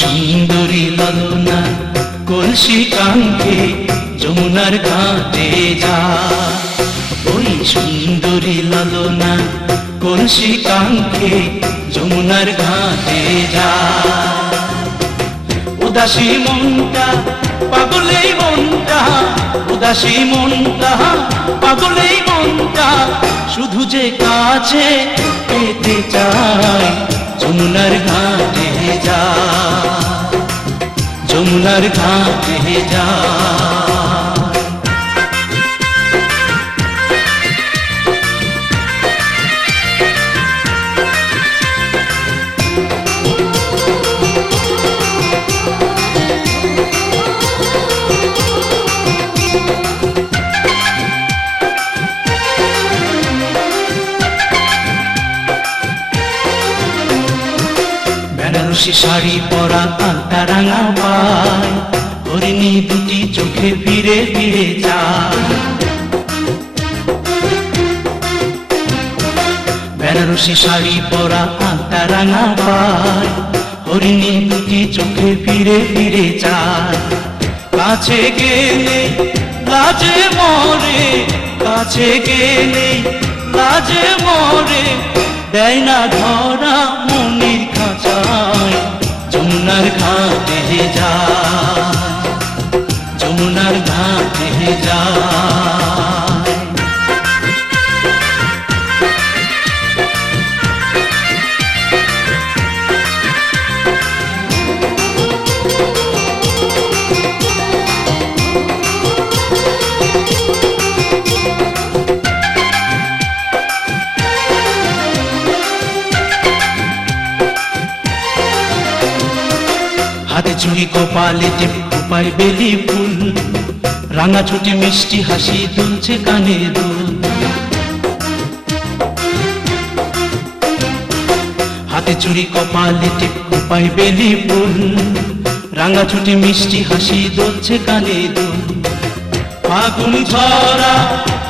সুন্দরী ললনা কলসি কাঙ্ক্ষে যমুনার ঘাটে যা। ওই সুন্দরী ললনা কলসি কাঙ্ক্ষে যমুনার ঘাটে যা। উদাসী মনটা পাগলেই মনটা, উদাসী মনটা পাগলেই মনটা, শুধু যে কাছে পেতে চায় যমুনার ঘাটে যা, যমুনার ঘাটে যা। বেনারসি শাড়ি পরা আলতা রাঙা পায়, হরিণী দুটি চোখে ফিরে ফিরে যায়। বেনারসি শাড়ি পরা আলতা রাঙা পায়, হরিণী দুটি চোখে ফিরে ফিরে যায়। কাছে গেলে লাজে মরে, কাছে গেলে লাজে মরে, দেয় না ধরা মনির খাঁচায় যমুনার ঘাটে যায়, যমুনার ঘাটে যায়। হাতে চুড়ি কপালে টিপ খোপায় বেলি ফুল, রাঙা ছুটি মিষ্টি হাসি দুলছে কানে দুল। হাতে চুড়ি কপালে টিপ খোপায় বেলি ফুল, রাঙা ছুটি মিষ্টি হাসি দুলছে কানে দুল। ফাগুন ঝরা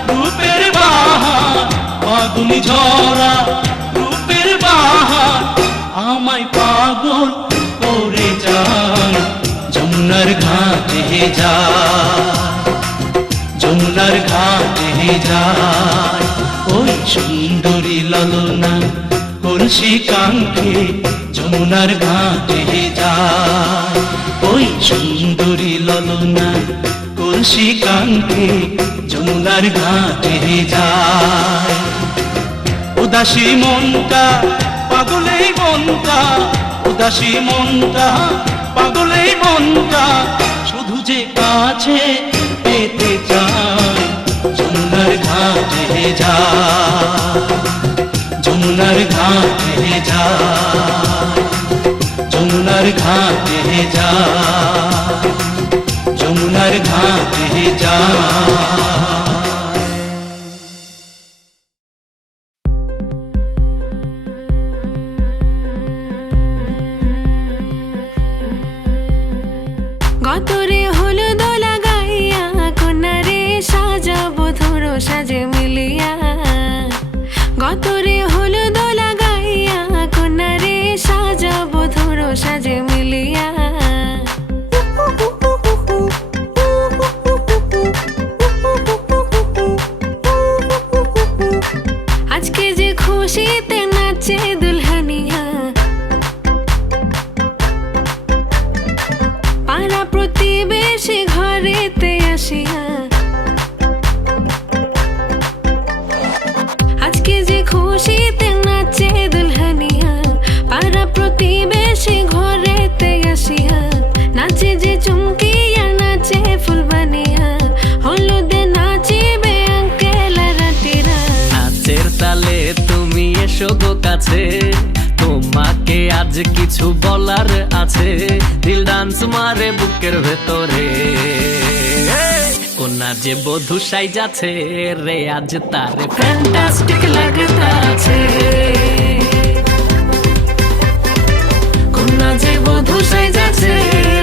রূপের বাহার, ফাগুন ঝরা রূপের বাহার, আমায় পাগল করে যায় যমুনার ঘাটে যায়, যমুনার ঘাটে যায়। ওই সুন্দরী ললনা কলসি কাঙ্ক্ষে যমুনার ঘাটে যায়। ওই সুন্দরী ললনা কলসি কাঙ্ক্ষে যমুনার ঘাটে যায়। উদাসী মনটা পাগলেই মনটা, উদাসী মনটা পাগলেই মনটা, শুধু যে কাছে পেতে চায় যমুনার ঘাটে যায়, যমুনার ঘাটে যায়, যমুনার ঘাটে যায়, যমুনার ঘাটে যায়। গতরে হলুদ লাগাইয়া কন্যারে সাজাবো ধরো সাজে মিলিয়া, গতরে হলুদ লাগাইয়া কন্যারে সাজাবো ধরো সাজে মিলিয়া। আজকে যে খুশিতে নাচে দুলহানিয়া, পাড়া প্রতিবেশী ঘরেতে আসিয়া, আজকে যে খুশিতে নাচে দুলহানিয়া, পাড়া প্রতিবেশী ঘরেতে আসিয়া, নাচে যে চুমকিয়া নাচে ফুলবানিয়া, হলুদে নাচিবে আঙ্কেল রাতিরা। নাচের তালে তুমি এসো গো কাছে, তোমাকে আজ কিছু বলার আছে, দিল ডান্স মারে বুকের ভেতরে। কোনা যে বধূ সাইজাছে রে আজ তারে ফ্যান্টাস্টিক লাগতাছে, কোনা যে বধূ সাইজাছে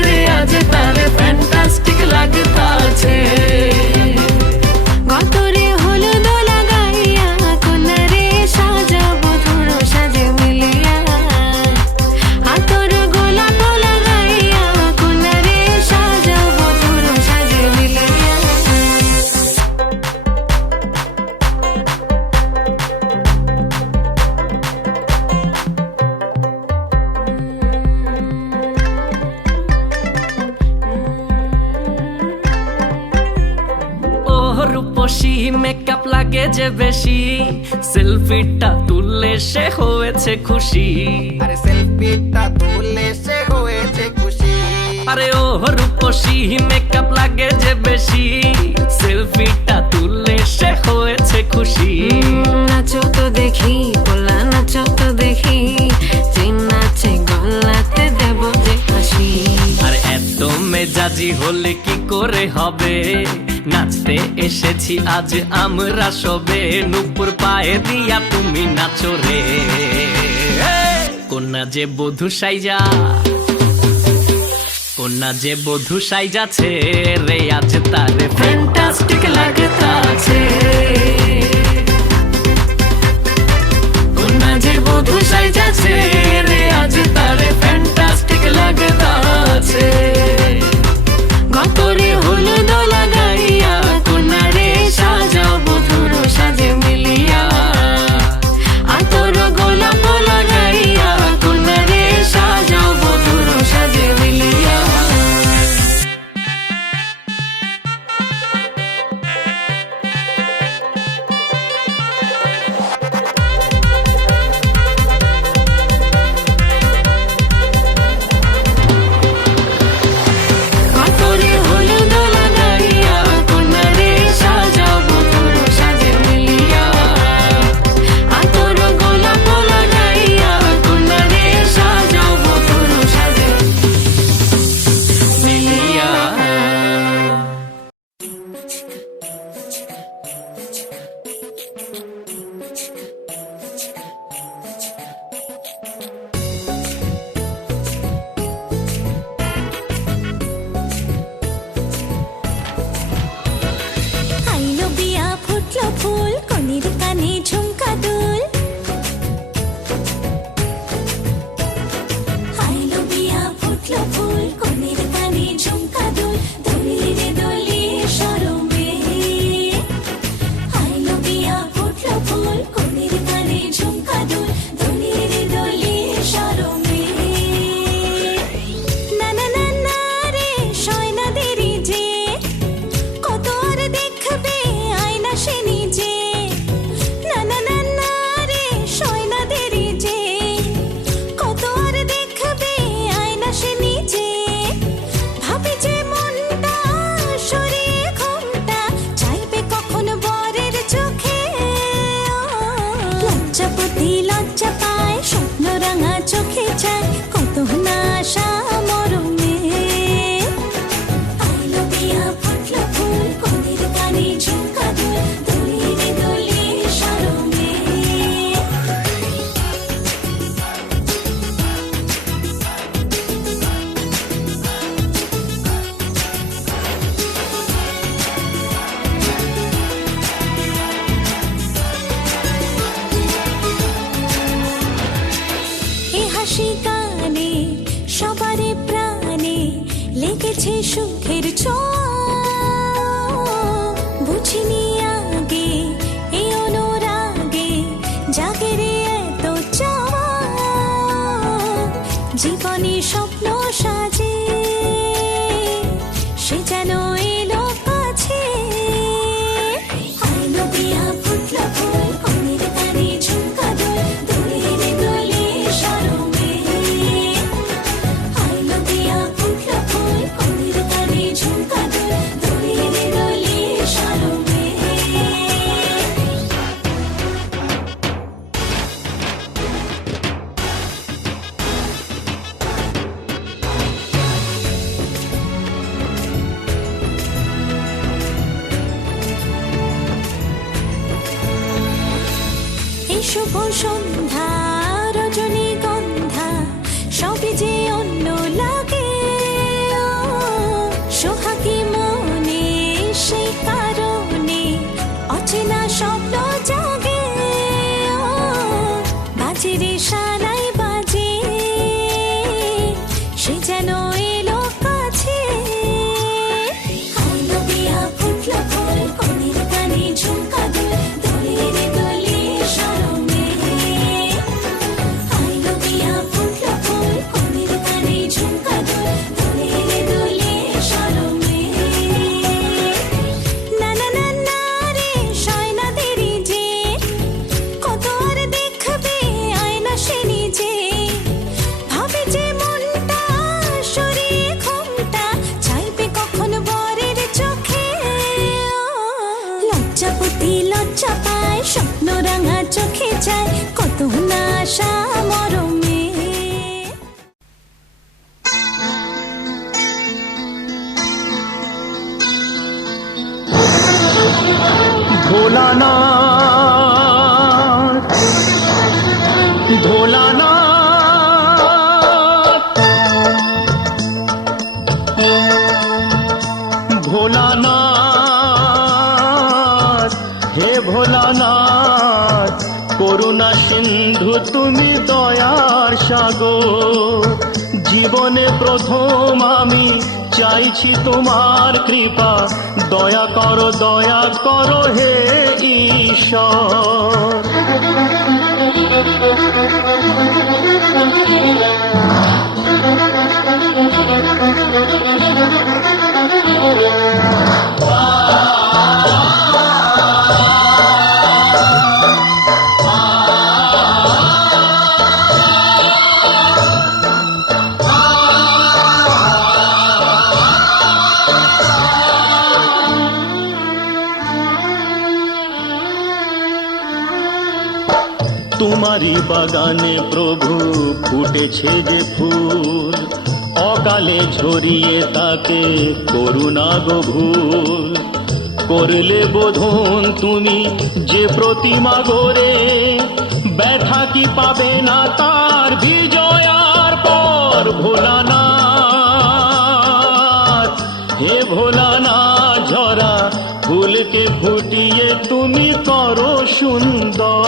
রে আজ তারে ফ্যান্টাস্টিক লাগতাছে। গতরে হলুদ লাগাইয়া কন্যারে সাজাবো ধরো সাজে মিলিয়া, আতর গোলাপ লাগাইয়া মেকআপ লাগে যে বেশি, সেলফিটা তুললে সে হয়েছে খুশি। আরে সেলফিটা তুললে সে হয়েছে খুশি। আরে ও রূপসী মেকআপ লাগে যে বেশি, সেলফিটা তুললে সে হয়েছে খুশি। নাচো তো দেখি পোলা, নাচো তো দেখি, যে নাচে গলাতে দেব যে হাসি। আর এত মেজাজি হলে কি করে হবে, নাচতে এসেছি আজ আমরা সবে, নুপুর পায়ে দিয়া তুমি নাচো রে। কন্যা যে বধূ সাইজা, কন্যা যে বধূ সাইজাছে রে, আজ তারে ফ্যান্টাস্টিক লাগতাছে। কন্যা যে বধূ সাইজাছে রে, আজ তারে ফ্যান্টাস্টিক লাগতাছে। গতরে হলুদ লাগাইয়া কোনারে সাজাও বধুর সাজে মিলিয়া, আতর গোলাপ লাগাইয়া কোনারে সাজাও বধুর সাজে মিলিয়া। গতরে হলুদ লাগাইয়া কোনারে সাজাও বধুর সাজে মিলিয়া, আতর গোলাপ লাগাইয়া কোনারে সাজাও বধুর সাজে মিলিয়া। আইলো বিয়া ফুটলো ফুল, কনের কানে ঝুমকা দুল। আইলো বিয়া ফুটলো ফুল, কনের কানে ঝুমকা দুল, দলিরে দলিয়ে শরমে। আইলো বিয়া ফুটলো ফুল, কনের কানে ঝুমকা দুল, দলিরে দলিয়ে শরমে। না না না না রে শয়না দেরি যে, কত আর দেখবে আয়না সে নিজে। না না না না রে শয়না দেরি যে, কত আর দেখবে আয়না সে নিজে। ভাবে যে মনটা সরিয়ে ঘোমটা, চাইবে কখন বরের চোখে। লজ্জাপতি লজ্জা পায়, স্বপ্ন রাঙা চোখে চায়, কত না আশা মরমে। আইলো বিয়া ফুটলো ফুল, কনের কানে ঝুমকা দুল, দলিরে দলিয়ে শরমে। এ হাসি গানে সবারে প্রাণে লেগেছে সুখের ছোঁয়া। বুঝিনি আগে এই অনুরাগে জাগে রে এত চাওয়া। জীবনে স্বপ্ন সাজে সে যেন এলো কাছে। আইলো বিয়া ফুটলো ফুল, কনের কানে ঝুমকা দুল, দলিরে দলিয়ে শরমে। আইলো বিয়া ফুটলো ফুল, কনের কানে ঝুমকা দুল, দলিরে দলিয়ে শরমে। এই শুভ সন্ধ্যা রজনীগন্ধা সবই যে অন্য লাগে। সোহাগী মনে সেই কারণে অচেনা স্বপ্ন জাগে। বাজে রে সানাই বাজে, সে যেন এলো কাছে। আইলো বিয়া ফুটলো ফুল, কনের কানে ঝুমকা দুল, দলিরে দলিয়ে শরমে। সাগর। জীবনে প্রথম আমি চাইছি তোমার কৃপা, দয়া করো হে ঈশ্বর। তোমারই বাগানে প্রভু ফুটেছে যে ফুল, অকালে ঝরিয়ে তাকে করুণা গো ভুল। করলে বোধন তুমি যে প্রতিমা গড়ে, ব্যথা কি পাবে না তার বিজয়ার পর। ভোলানাথ হে ভোলানাথ, ঝরা ফুলকে ফুটিয়ে তুমি করো সুন্দর।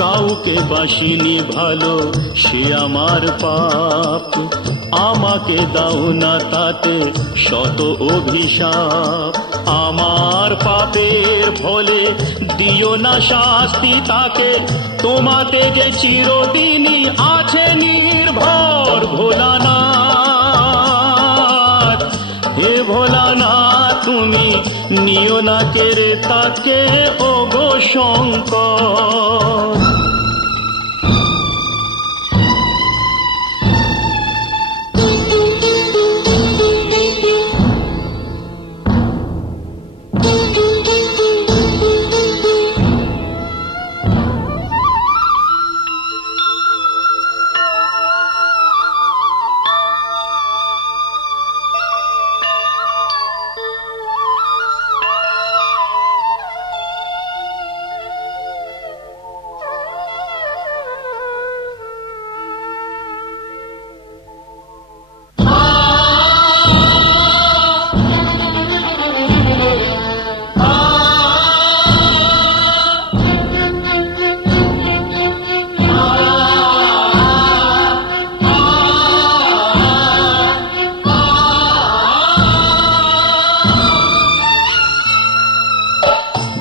কাউকে বাসিনি ভালো সে আমার পাপ, আমাকে দাও না তাতে শত অভিশাপ। আমার পাপের ফলে দিও না শাস্তি তাকে, তোমাতে যে চিরদিনই আছে নির্ভর। ভোলানাথ হে ভোলানাথ, তুমি নিও না কেড়ে তাকে ও গো শঙ্কর।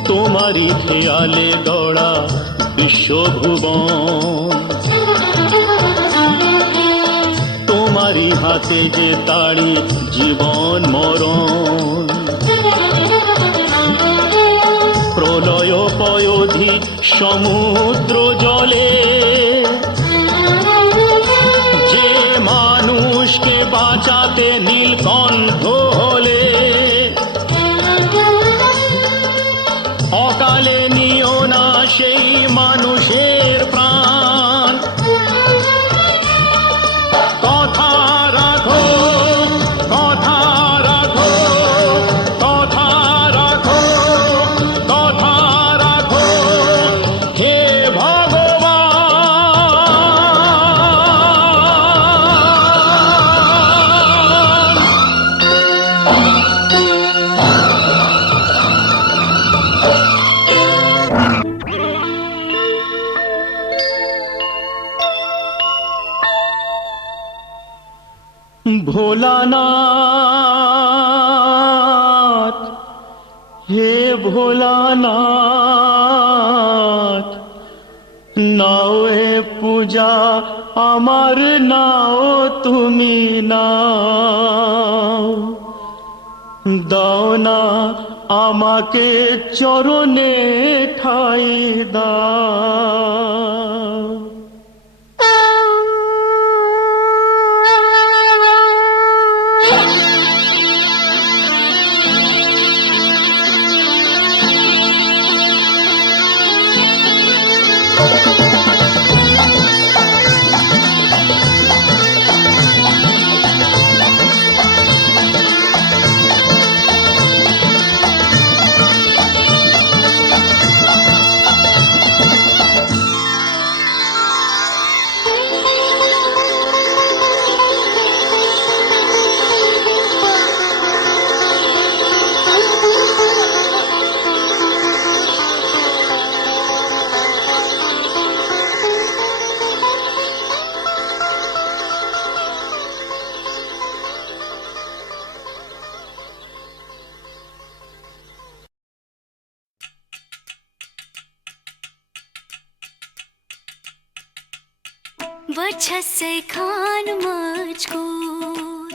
তোমারই খেয়ালে গড়া বিশ্বভুবন, তোমারই হাতে যে তাড়ি জীবন মরণ। প্রলয় পয়োধি সমুদ্র জলে, যে মানুষকে বাঁচাতে নীলকণ্ঠ হলে, অকালে নিও না সেই মানুষের প্রাণ। কথা রাখো, কথা রাখো, কথা রাখো, কথা রাখো হে ভোলানাথ হে ভোলানাথ, নাও এ পূজা আমার, নাও তুমি নাও। দাও না আমাকে চরণে ঠাই দাও। बच्चा से खान मजकूर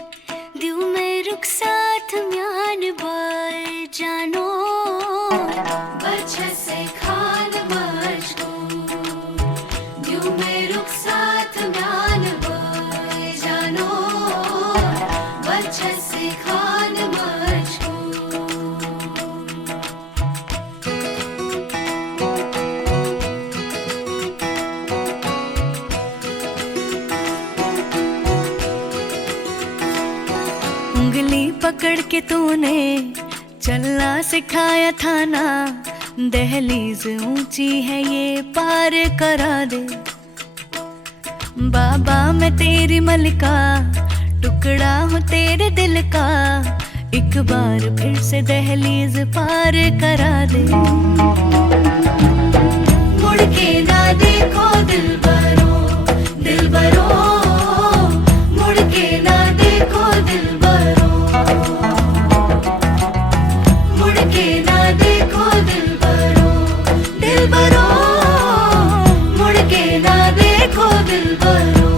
दिल में रुक साथ म्यान बार जानो बच्चा से खान मजकूर दिल में रुक साथ म्यान बार जानो बच्चा से खान मजकूर उंगली पकड़ के तूने चलना सिखाया था ना दहलीज ऊंची है ये पार करा दे बाबा मैं तेरी मलिका टुकड़ा हूँ तेरे दिल का एक बार फिर से दहलीज पार करा दे मुड़ के ना देखो दिल बरो मुड़ के ना देखो दिल बरो मुड़ के ना देखो दिल बरो मुड़ के ना देखो दिल बरो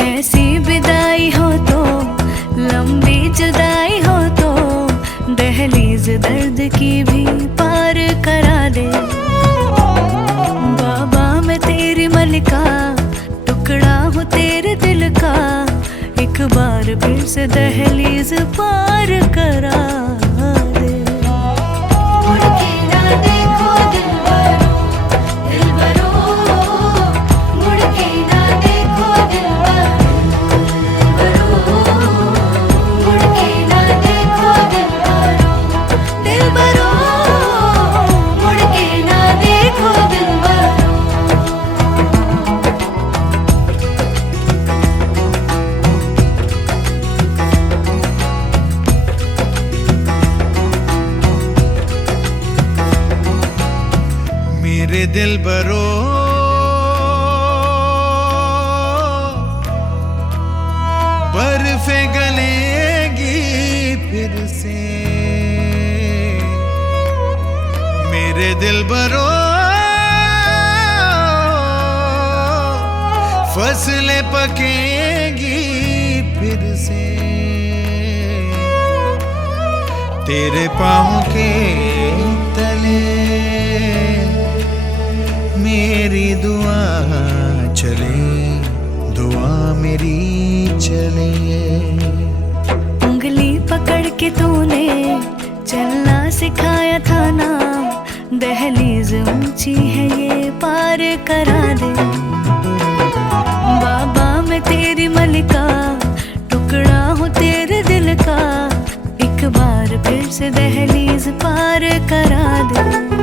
ऐसी विदाई हो तो लंबी जुदाई हो तो दहलीज दर्द की भी पार करा दे बाबा मैं तेरी मलिका टुकड़ा हूँ तेरे दिल का एक बार फिर से दहलीज पार करा दे मुड़ के ना देखो दिल बरो मुड़ के ना देखो दिल मेरे दिल बरो बर्फे गलेगी फिर से मेरे दिल बरो फसलें पकेगी फिर से तेरे पाँव के तले मेरी दुआ चले दुआ मेरी चले उंगली पकड़ के तूने चलना सिखाया था ना दहलीज ऊंची है ये पार करा दे बाबा मैं तेरी मलिका टुकड़ा हूँ तेरे दिल का एक बार फिर से दहलीज पार करा दे